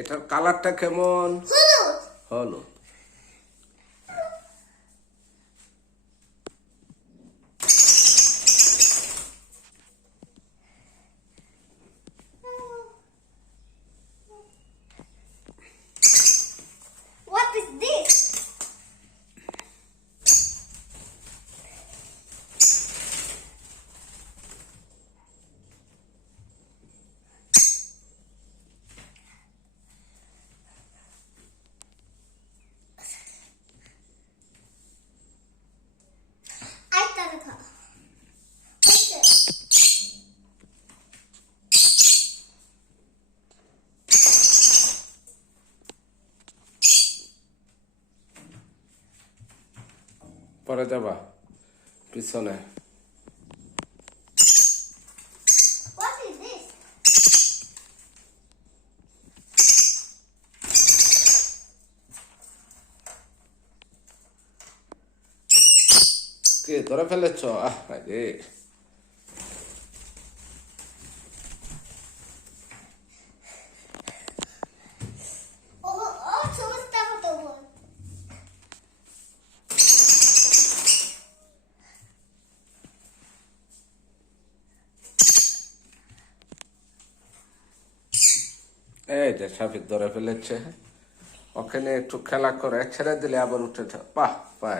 এটার কালারটা কেমন? হলুদ। হলুদ। What is this? আইটা দেখা। পরে যাবা পিছনে। What is this? কে ধরে ফেলেছ? আরে সবুজটা কত বল? এই যে সাফিক ধরে ফেলেছে। ওখানে একটু খেলা করে ছেড়ে দিলে আবার উঠে যাও। বাহ বাহ,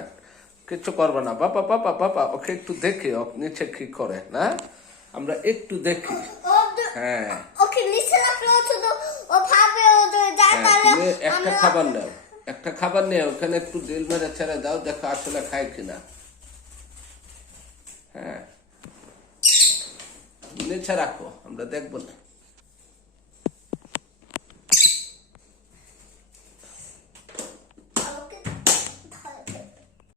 কিছু করবে না বাবা বাবা বাবা। ওকে একটু দেখি ও নিচে কি করে না, আমরা একটু দেখি। হ্যাঁ ওকে নিচে রাখলে তো ও ভাবে ও যায় হ্যাঁ, তাহলে তুমি একটা খাবার নাও, একটা খাবার নিয়ে ওখানে একটু ডিল মেরে ছেড়ে দাও, দেখো আসলে খায় কিনা। হ্যাঁ নিচে রাখো, আমরা দেখবো না।